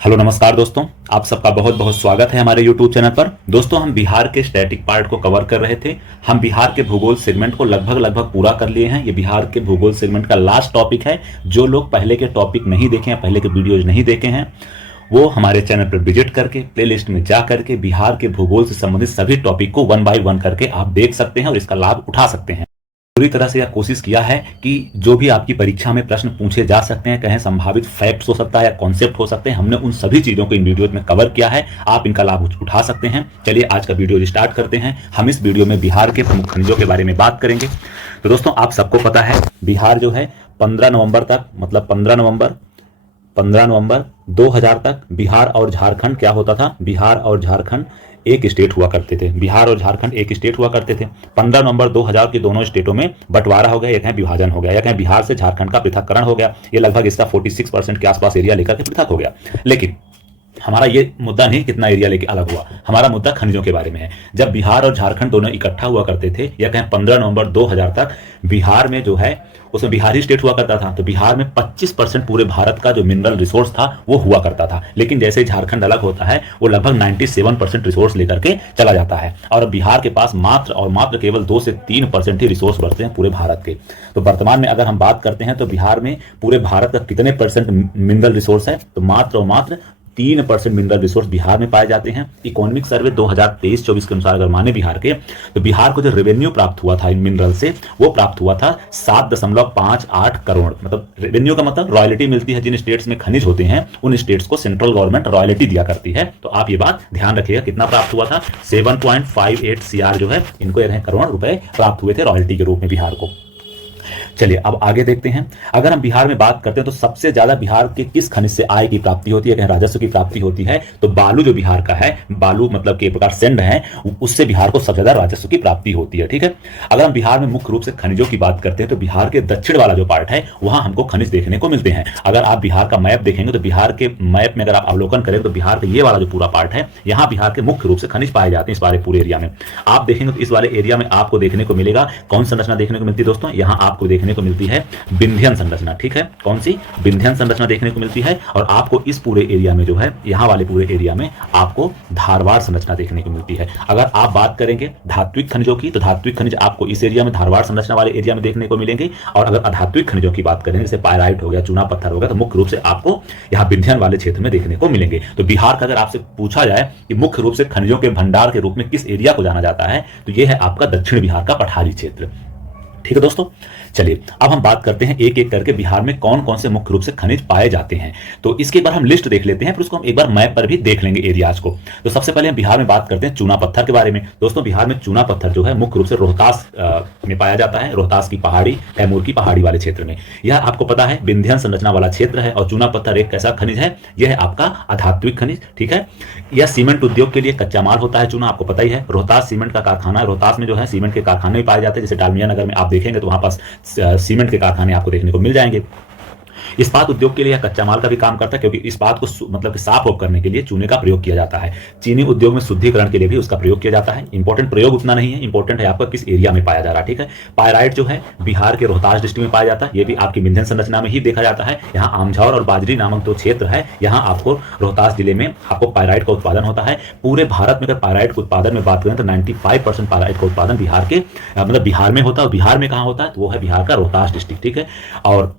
Hello नमस्कार दोस्तों, आप सबका बहुत बहुत स्वागत है हमारे YouTube चैनल पर। दोस्तों, हम बिहार के स्टैटिक पार्ट को कवर कर रहे थे। हम बिहार के भूगोल सेगमेंट को लगभग पूरा कर लिए हैं। ये बिहार के भूगोल सेगमेंट का लास्ट टॉपिक है। जो लोग पहले के टॉपिक नहीं देखे हैं, पहले के वीडियोज नहीं देखे हैं, वो हमारे चैनल पर विजिट करके प्लेलिस्ट में जा करके बिहार के भूगोल से संबंधित सभी टॉपिक को 1 बाय 1 करके आप देख सकते हैं और इसका लाभ उठा सकते हैं। पूरी तरह से यह कोशिश किया है कि जो भी आपकी परीक्षा में प्रश्न पूछे जा सकते हैं, कहें संभावित फैक्ट्स हो सकता है या कॉन्सेप्ट हो सकते हैं, हमने उन सभी चीजों को इन वीडियो में कवर किया है। आप इनका लाभ उठा सकते हैं। चलिए आज का वीडियो स्टार्ट करते हैं। हम इस वीडियो में बिहार के प्रमुख खनिजों के बारे में बात करेंगे। तो दोस्तों, आप सबको पता है बिहार जो है 15 नवंबर तक, मतलब 15 नवंबर 2000 तक बिहार और झारखंड क्या होता था, बिहार और झारखंड एक स्टेट हुआ करते थे। बिहार और झारखंड एक स्टेट हुआ करते थे। 15 नवंबर 2000 की दोनों स्टेटों में बंटवारा हो गया, या कहें विभाजन हो गया, या कहें बिहार से झारखंड का पृथककरण हो गया। ये लगभग इसका 46% के आसपास एरिया लेकर के पृथक हो गया। लेकिन हमारा ये मुद्दा नहीं कितना एरिया लेके अलग हुआ, हमारा मुद्दा खनिजों के बारे में है। जब बिहार और झारखंड दोनों इकट्ठा हुआ करते थे, या कहें 15 नवंबर 2000 तक बिहार में जो है उसमें बिहारी स्टेट हुआ करता था, तो बिहार में 25% पूरे भारत का जो मिनरल रिसोर्स था वो हुआ करता था। लेकिन जैसे झारखंड अलग होता है, वो लगभग 97% रिसोर्स लेकर के चला जाता है, और बिहार के पास मात्र और मात्र केवल 2 से 3% ही रिसोर्स बढ़ते हैं पूरे भारत के। तो वर्तमान में अगर हम बात करते हैं तो बिहार में पूरे भारत का कितने परसेंट मिनरल रिसोर्स है, तो मात्र और मात्र 3% मिनरल रिसोर्स बिहार में पाए जाते हैं। इकोनॉमिक सर्वे 2023-24 के अनुसार अगर माने बिहार के, तो बिहार को जो रेवेन्यू प्राप्त हुआ था इन मिनरल से, वो प्राप्त हुआ था 7.58 करोड़। मतलब रेवेन्यू का मतलब रॉयल्टी मिलती है। जिन स्टेट्स में खनिज होते हैं उन स्टेट्स को सेंट्रल गवर्नमेंट रॉयल्टी दिया करती है। तो आप ये बात ध्यान रखिएगा, कितना प्राप्त हुआ था, 7.58 CR जो है, इनको करोड़ रुपए प्राप्त हुए थे रॉयल्टी के रूप में बिहार को। चलिए अब आगे देखते हैं। अगर हम बिहार में बात करते हैं तो सबसे ज्यादा बिहार के किस खनिज से आय की प्राप्ति होती है, कहीं राजस्व की प्राप्ति होती है, तो बालू जो बिहार का है, बालू मतलब के प्रकार सेंड है, उससे बिहार को सबसे ज्यादा राजस्व की प्राप्ति होती है। ठीक है। अगर हम बिहार में मुख्य रूप से खनिजों की बात करते हैं तो बिहार के दक्षिण वाला जो पार्ट है वहां हमको खनिज देखने को मिलते हैं। अगर आप बिहार का मैप देखेंगे तो बिहार के मैप में अगर आप अवलोकन करें तो बिहार का ये वाला जो पूरा पार्ट है, यहाँ बिहार के मुख्य रूप से खनिज पाए जाते हैं। इस वाले पूरे एरिया में आप देखेंगे तो इस वाले एरिया में आपको देखने को मिलेगा कौन संरचना देखने को मिलती है दोस्तों, यहाँ आपको देखने को मिलती है विंध्यन संरचना। ठीक है, कौन सी विंध्यन संरचना देखने को मिलती है। और आपको इस पूरे एरिया में जो है, यहाँ वाले पूरे एरिया में आपको धारवाड़ संरचना देखने को मिलती है। अगर आप बात करेंगे धात्विक खनिजों की, तो धात्विक खनिज आपको इस एरिया में धारवाड़ संरचना वाले एरिया में देखने को मिलेंगे। और अगर अधात्विक खनिजों की बात करें, जैसे पायराइट हो गया, चूना पत्थर हो गया, तो मुख्य रूप से आपको यहाँ विंध्यन वाले क्षेत्र में देखने को मिलेंगे। तो बिहार का अगर आपसे पूछा जाए कि मुख्य रूप से खनिजों के भंडार के रूप में किस एरिया को जाना जाता है, तो यह है आपका दक्षिण बिहार का पठारी क्षेत्र। ठीक है दोस्तों, चलिए अब हम बात करते हैं एक एक करके बिहार में कौन कौन से मुख्य रूप से खनिज पाए जाते हैं। तो इसके बाद हम लिस्ट देख लेते हैं, फिर उसको हम एक बार मैप पर भी देख लेंगे एरियाज को। तो सबसे पहले हम बिहार में बात करते हैं चूना पत्थर के बारे में। दोस्तों, बिहार में चूना पत्थर जो है मुख्य रूप से रोहतास में पाया जाता है। रोहतास की पहाड़ी, कैमूर की पहाड़ी वाले क्षेत्र में। यह आपको पता है विंध्यन संरचना वाला क्षेत्र है। और चूना पत्थर एक कैसा खनिज है, यह है आपका अधात्विक खनिज। ठीक है, यह सीमेंट उद्योग के लिए कच्चा माल होता है। चूना आपको पता ही है, रोहतास सीमेंट का कारखाना है। रोहतास में जो है सीमेंट के कारखाने भी पाए जाते हैं। जैसे डालमिया नगर में आप देखेंगे तो वहां पास सीमेंट के कारखाने आपको देखने को मिल जाएंगे। इस्पात उद्योग के लिए कच्चा माल का भी काम करता है, क्योंकि इस्पात को मतलब कि साफ ऑफ करने के लिए चूने का प्रयोग किया जाता है। चीनी उद्योग में शुद्धिकरण के लिए भी उसका प्रयोग किया जाता है। इंपॉर्टेंट प्रयोग उतना नहीं है, इंपॉर्टेंट है आपका किस एरिया में पाया जा रहा है। ठीक है, पायराइट जो है बिहार के रोहतास डिस्ट्रिक्ट में पाया जाता है। ये भी आपकी विंध्यन संरचना में ही देखा जाता है। यहाँ आमझौर और बाजरी नामक दो क्षेत्र है, यहाँ आपको रोहतास जिले में आपको पायराइट का उत्पादन होता है। पूरे भारत में अगर पायराइट के उत्पादन में बात करें तो 95% पायराइट का उत्पादन बिहार के मतलब बिहार में होता है। बिहार में कहाँ होता है, तो वो है बिहार का रोहतास डिस्ट्रिक्ट। ठीक है, और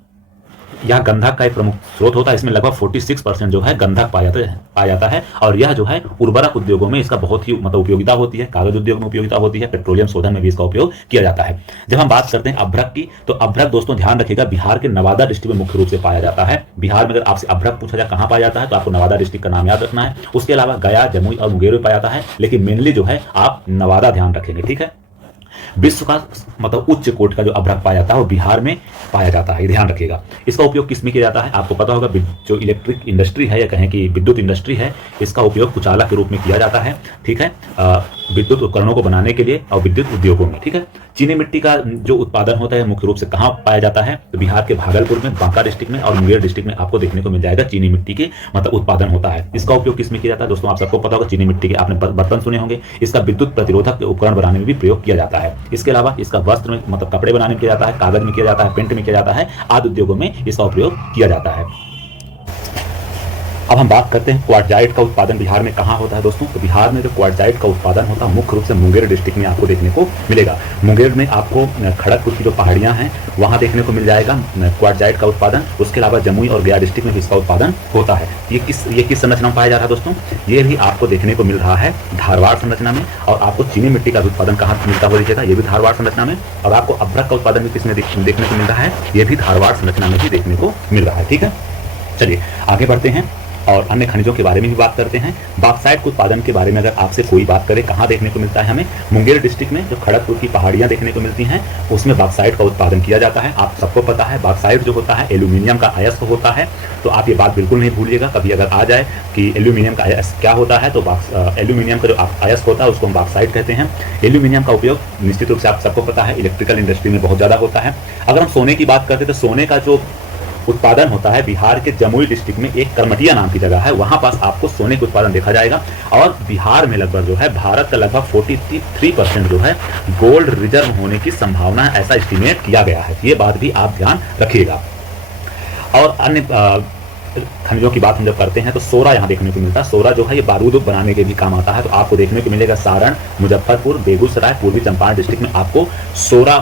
यह गंधक का एक प्रमुख स्रोत होता है। इसमें लगभग 46% जो है गंधक पाया जाता है। और यह जो है उर्वरक उद्योगों में इसका बहुत ही मतलब उपयोगिता होती है। कागज उद्योग में उपयोगिता होती है, पेट्रोलियम शोधन में भी इसका उपयोग किया जाता है। जब हम बात करते हैं अभ्रक की, तो अभ्रक दोस्तों ध्यान रखिएगा बिहार के नवादा डिस्ट्रिक्ट में मुख्य रूप से पाया जाता है। बिहार में अगर आपसे अभ्रक पूछा जाए कहाँ पाया जाता है, तो आपको नवादा डिस्ट्रिक्ट का नाम याद रखना है। उसके अलावा गया, जमुई और मुंगेर में पाया जाता है, लेकिन मेनली जो है आप नवादा ध्यान रखेंगे। ठीक है, विश्व का मतलब उच्च कोट का जो अभ्रक पाया जाता है वो बिहार में पाया जाता है, ध्यान रखिएगा। इसका उपयोग किस में किया जाता है, आपको पता होगा जो इलेक्ट्रिक इंडस्ट्री है या कहें कि विद्युत इंडस्ट्री है, इसका उपयोग कुचाला के रूप में किया जाता है। ठीक है, विद्युत उपकरणों को बनाने के लिए और विद्युत उद्योगों में। ठीक है, चीनी मिट्टी का जो उत्पादन होता है मुख्य रूप से कहाँ पाया जाता है, तो बिहार के भागलपुर में, बांका डिस्ट्रिक्ट में और मुंगेर डिस्ट्रिक्ट में आपको देखने को मिल जाएगा चीनी मिट्टी के मतलब उत्पादन होता है। इसका उपयोग किस में किया जाता है दोस्तों, आप सबको पता होगा, चीनी मिट्टी के आपने बर्तन सुने होंगे। इसका विद्युत प्रतिरोधक उपकरण बनाने में भी प्रयोग किया जाता है। इसके अलावा इसका वस्त्र में मतलब कपड़े बनाने में किया जाता है, कागज में किया जाता है, पेंट में किया जाता है, आदि उद्योगों में इसका उपयोग किया जाता है। अब हम बात करते हैं क्वार्टजाइट का उत्पादन बिहार में कहाँ होता है दोस्तों। तो बिहार में जो क्वार्टजाइट का उत्पादन होता है मुख्य रूप से मुंगेर डिस्ट्रिक्ट में आपको देखने को मिलेगा। मुंगेर में आपको खड़गपुर की जो पहाड़ियाँ हैं वहाँ देखने को मिल जाएगा क्वार्टजाइट का उत्पादन। उसके अलावा जमुई और गया डिस्ट्रिक्ट में भी इसका उत्पादन होता है। ये किस संरचना में पाया जा रहा है दोस्तों, ये भी आपको देखने को मिल रहा है धारवाड़ संरचना में। और आपको चीनी मिट्टी का भी उत्पादन कहाँ मिलता हुआ दिखेगा, ये भी धारवाड़ संरचना में। और आपको अभ्रक का उत्पादन भी किसमें देखने को मिल रहा है, ये भी धारवाड़ संरचना में भी देखने को मिल रहा है। ठीक है, चलिए आगे बढ़ते हैं और अन्य खनिजों के बारे में भी बात करते हैं। बॉक्साइट के उत्पादन के बारे में अगर आपसे कोई बात करे कहाँ देखने को मिलता है, हमें मुंगेर डिस्ट्रिक्ट में जो खड़गपुर की पहाड़ियाँ देखने को मिलती हैं उसमें बॉक्साइट का उत्पादन किया जाता है। आप सबको पता है बॉक्साइट जो होता है एल्यूमिनियम का अयस्क होता है। तो आप ये बात बिल्कुल नहीं भूलिएगा, कभी अगर आ जाए कि एल्यूमिनियम का अयस्क क्या होता है, तो एल्यूमिनियम का जो अयस्क होता है उसको हम बॉक्साइट कहते हैं। एल्यूमिनियम का उपयोग निश्चित रूप से आप सबको पता है इलेक्ट्रिकल इंडस्ट्री में बहुत ज़्यादा होता है। अगर हम सोने की बात करते हैं तो सोने का जो उत्पादन होता है बिहार के जमुई डिस्ट्रिक्ट में एक करमटिया नाम की जगह है, वहां पास आपको सोने का उत्पादन देखा जाएगा। और बिहार में लगभग जो है भारत का लगभग 43% जो है गोल्ड रिजर्व होने की संभावना है, ऐसा एस्टिमेट किया गया है। ये बात भी आप ध्यान रखिएगा। और अन्य खनिजों की बात हम जब करते हैं तो सोरा यहाँ देखने को मिलता है। सोरा जो है ये बारूद बनाने के भी काम आता है। तो आपको देखने को मिलेगा सारण, मुजफ्फरपुर, बेगूसराय, पूर्वी चंपारण डिस्ट्रिक्ट में आपको सोरा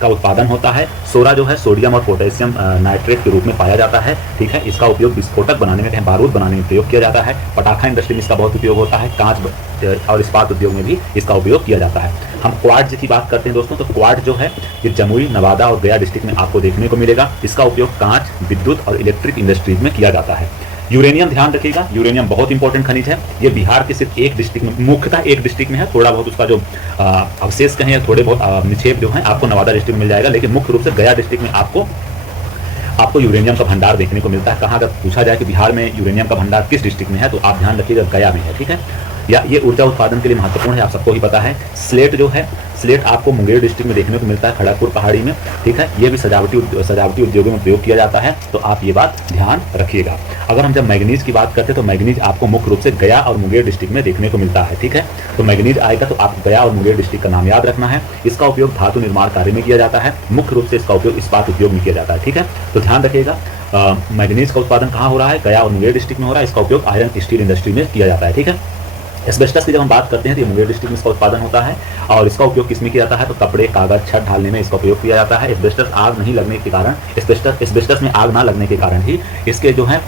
का उत्पादन होता है। सोरा जो है सोडियम और पोटेशियम नाइट्रेट के रूप में पाया जाता है। ठीक है, इसका उपयोग विस्फोटक बनाने में, कहीं बारूद बनाने में प्रयोग किया जाता है। पटाखा इंडस्ट्री में इसका बहुत उपयोग होता है। कांच और इस्पात उद्योग में भी इसका उपयोग किया जाता है। हम क्वार्ट्ज की बात करते हैं दोस्तों, तो क्वार्ट्ज जो है ये जमुई, नवादा और गया डिस्ट्रिक्ट में आपको देखने को मिलेगा। इसका उपयोग कांच, विद्युत और इलेक्ट्रिक इंडस्ट्रीज में किया जाता है। यूरेनियम ध्यान रखिएगा, यूरेनियम बहुत इंपॉर्टेंट खनिज है। ये बिहार के सिर्फ एक डिस्ट्रिक्ट में, मुख्यतः एक डिस्ट्रिक्ट में है। थोड़ा बहुत उसका जो अवशेष कहें या थोड़े बहुत निक्षेप जो है आपको नवादा डिस्ट्रिक्ट में मिल जाएगा, लेकिन मुख्य रूप से गया डिस्ट्रिक्ट में आपको यूरेनियम का भंडार देखने को मिलता है। कहाँ अगर पूछा जाए कि बिहार में यूरेनियम का भंडार किस डिस्ट्रिक्ट में है, तो आप ध्यान रखिएगा गया में है। ठीक है, या ये ऊर्जा उत्पादन के लिए महत्वपूर्ण है, आप सबको ही पता है। स्लेट जो है, स्लेट आपको मुंगेर डिस्ट्रिक्ट में देखने को मिलता है, खड़गपुर पहाड़ी में। ठीक है, ये भी सजावटी उद्योगों में प्रयोग किया जाता है, तो आप ये बात ध्यान रखिएगा। अगर हम जब मैग्नीज की बात करते हैं तो मैग्नीज आपको मुख्य रूप से गया और मुंगेर डिस्ट्रिक्ट में देखने को मिलता है। ठीक है, तो मैग्नीज आएगा तो आप गया और मुंगेर डिस्ट्रिक्ट का नाम याद रखना है। इसका उपयोग धातु निर्माण कार्य में किया जाता है, मुख्य रूप से इसका उपयोग इस्पात उद्योग में किया जाता है। ठीक है, तो ध्यान रखिएगा मैग्नीज का उत्पादन कहाँ हो रहा है, गया और मुंगेर डिस्ट्रिक्ट में हो रहा है। इसका उपयोग आयरन स्टील इंडस्ट्री में किया जाता है। ठीक है, एस्बेस्टस की जब हम बात करते हैं तो ये मुंगेर डिस्ट्रिक्ट में इसका उत्पादन होता है। और इसका उपयोग किसमें किया जाता है, तो कपड़े, कागज, छत ढालने में इसका उपयोग किया जाता है। एस्बेस्टस आग नहीं लगने के कारण, एस्बेस्टस में आग ना लगने के कारण ही इसके जो है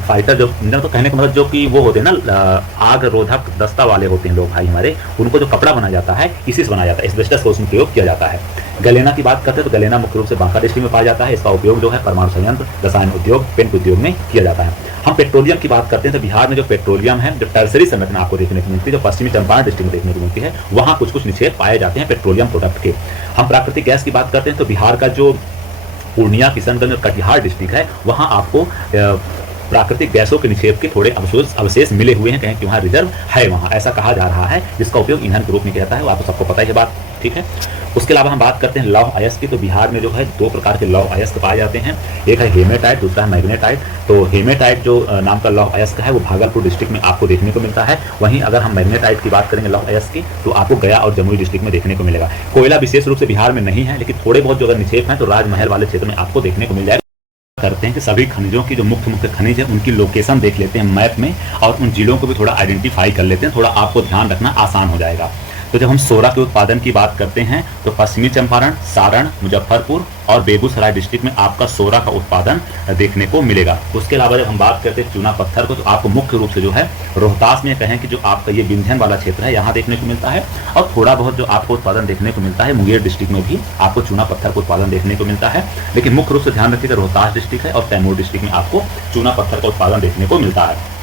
फाइटर जो, तो कहने का मतलब जो कि वो होते हैं ना आग रोधक दस्ता वाले होते हैं लोग भाई हमारे, उनको जो कपड़ा बनाया जाता है इसी से बनाया जाता है। एस्बेस्टस का उसमें प्रयोग किया जाता है। गलेना की बात करते हैं तो गलेना मुख्य रूप से बांका डिस्ट्रिक्ट में पाया जाता है। इसका उपयोग जो है परमाणु संयंत्र, रसायन उद्योग, पेंट उद्योग में किया जाता है। हम पेट्रोलियम की बात करते हैं तो बिहार में जो पेट्रोलियम है, जो टर्सरी संरचना आपको देखने को मिलती है, जो पश्चिमी चंपारण डिस्ट्रिक्ट में देखने को मिलती है, वहाँ कुछ निक्षेप पाए जाते हैं पेट्रोलियम प्रोडक्ट के। हम प्राकृतिक गैस की बात करते हैं तो बिहार का जो पूर्णिया, किशनगंज और कटिहार डिस्ट्रिक्ट है, वहाँ आपको प्राकृतिक गैसों के निक्षेप के थोड़े अवशेष मिले हुए हैं, कहीं कि वहाँ रिजर्व है, वहाँ ऐसा कहा जा रहा है, जिसका उपयोग ईंधन के रूप में किया जाता है। वो आपको सबको पता है बात। ठीक है, उसके अलावा हम बात करते हैं लौह अयस्क की, तो बिहार में जो है 2 प्रकार के लौह अयस्क पाए जाते हैं। एक है हेमेटाइट, दूसरा है मैग्नेटाइट। तो हेमेटाइट जो नाम का लौह अयस्क है वो भागलपुर डिस्ट्रिक्ट में आपको देखने को मिलता है। वहीं अगर हम मैग्नेटाइट की बात करेंगे लौह अयस्क की, तो आपको गया और जमुई डिस्ट्रिक्ट में देखने को मिलेगा। कोयला विशेष रूप से बिहार में नहीं है, लेकिन थोड़े बहुत जो अगर निक्षेप हैं तो राजमहल वाले क्षेत्र में आपको देखने को मिल जाएगा। करते हैं कि सभी खनिजों की जो मुख्य खनिज है उनकी लोकेशन देख लेते हैं मैप में, और उन जिलों को भी थोड़ा आइडेंटिफाई कर लेते हैं, थोड़ा आपको ध्यान रखना आसान हो जाएगा। तो जब हम सोरा के उत्पादन की बात करते हैं तो पश्चिमी चंपारण, सारण, मुजफ्फरपुर और बेगूसराय डिस्ट्रिक्ट में आपका सोरा का उत्पादन देखने को मिलेगा। उसके अलावा जब हम बात करते हैं चूना पत्थर को, तो आपको मुख्य रूप से जो है रोहतास में कहें कि जो आपका ये विंध्यन वाला क्षेत्र है यहाँ देखने को मिलता है, और थोड़ा बहुत जो आपको उत्पादन देखने को मिलता है मुंगेर डिस्ट्रिक्ट में भी आपको चूना पत्थर का उत्पादन देखने को मिलता है। लेकिन मुख्य रूप से ध्यान रखिएगा रोहतास डिस्ट्रिक्ट है और कैमूर डिस्ट्रिक्ट में आपको चूना पत्थर का उत्पादन देखने को मिलता है।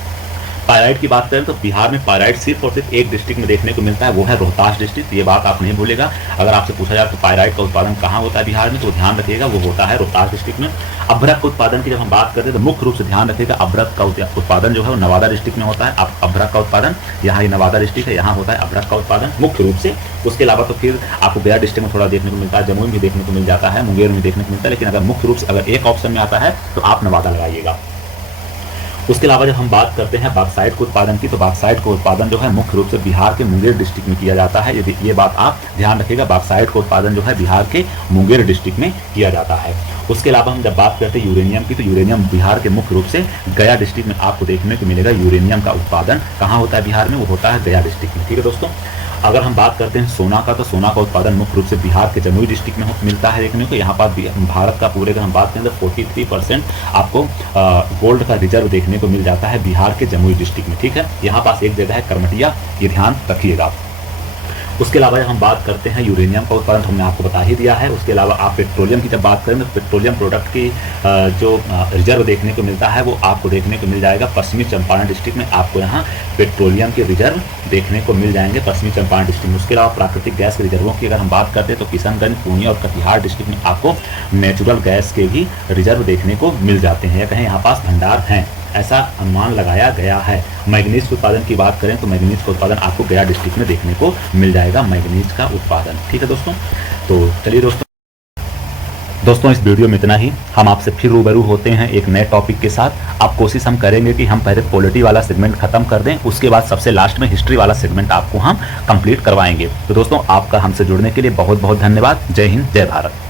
पायराइट की बात करें तो बिहार में पायराइट सिर्फ और सिर्फ एक डिस्ट्रिक्ट में देखने को मिलता है, वो है रोहतास डिस्ट्रिक्ट। ये बात आप नहीं भूलेगा। अगर आपसे पूछा जाए तो पायराइट का उत्पादन कहाँ होता है बिहार में, तो ध्यान रखिएगा वो होता है रोहतास डिस्ट्रिक्ट में। अभ्रक के उत्पादन की जब हम बात करते हैं तो मुख्य रूप से ध्यान रखिएगा अभ्रक का उत्पादन जो है वो नवादा डिस्ट्रिक्ट में होता है। अब अभ्रक का उत्पादन यहाँ ये नवादा डिस्ट्रिक्ट है, यहाँ होता है अभ्रक का उत्पादन मुख्य रूप से। उसके अलावा तो फिर आपको गया डिस्ट्रिक्ट में थोड़ा देखने को मिलता है, जमुई में भी देखने को मिल जाता है, मुंगेर में देखने को मिलता है, लेकिन अगर मुख्य रूप से अगर एक ऑप्शन में आता है तो आप नवादा लगाइएगा। उसके अलावा जब हम बात करते हैं बॉक्साइट के उत्पादन की, तो बॉक्साइट का उत्पादन जो है मुख्य रूप से बिहार के मुंगेर डिस्ट्रिक्ट में किया जाता है। ये बात आप ध्यान रखिएगा, बॉक्साइट का उत्पादन जो है बिहार के मुंगेर डिस्ट्रिक्ट में किया जाता है। उसके अलावा हम जब बात करते हैं यूरेनियम की, तो यूरेनियम बिहार के मुख्य रूप से गया डिस्ट्रिक्ट में आपको देखने को मिलेगा। यूरेनियम का उत्पादन कहाँ होता है बिहार में? वो होता है गया डिस्ट्रिक्ट में। ठीक है दोस्तों, अगर हम बात करते हैं सोना का, तो सोना का उत्पादन मुख्य रूप से बिहार के जमुई डिस्ट्रिक्ट में मिलता है देखने को। यहाँ पर भारत का पूरे अगर हम बात करें तो 43% आपको गोल्ड का रिजर्व देखने को मिल जाता है बिहार के जमुई डिस्ट्रिक्ट में। ठीक है, यहाँ पास एक जगह है करमटिया, ये ध्यान रखिएगा। उसके अलावा हम बात करते हैं यूरेनियम का उत्पादन, हमने आपको बता ही दिया है। उसके अलावा आप पेट्रोलियम की जब बात करें तो पेट्रोलियम प्रोडक्ट की जो रिजर्व देखने को मिलता है वो आपको देखने को मिल जाएगा पश्चिमी चंपारण डिस्ट्रिक्ट में। आपको यहाँ पेट्रोलियम के रिजर्व देखने को मिल जाएंगे पश्चिमी चंपारण डिस्ट्रिक्ट में। उसके अलावा प्राकृतिक गैस के रिजर्वों की अगर हम बात करते हैं तो किशनगंज, पूर्णिया और कटिहार डिस्ट्रिक्ट में आपको नेचुरल गैस के भी रिजर्व देखने को मिल जाते हैं, या कहें यहाँ पास भंडार हैं, ऐसा अनुमान लगाया गया है। मैग्नीज के उत्पादन की बात करें तो मैग्नीज का उत्पादन आपको गया डिस्ट्रिक्ट में देखने को मिल जाएगा, मैग्नीज का उत्पादन। ठीक है दोस्तों, तो चलिए दोस्तों इस वीडियो में इतना ही। हम आपसे फिर रूबरू होते हैं एक नए टॉपिक के साथ। अब कोशिश हम करेंगे कि हम पहले पॉलिटी वाला सेगमेंट खत्म कर दें, उसके बाद सबसे लास्ट में हिस्ट्री वाला सेगमेंट आपको हम कंप्लीट करवाएंगे। तो दोस्तों आपका हमसे जुड़ने के लिए बहुत बहुत धन्यवाद। जय हिंद, जय भारत।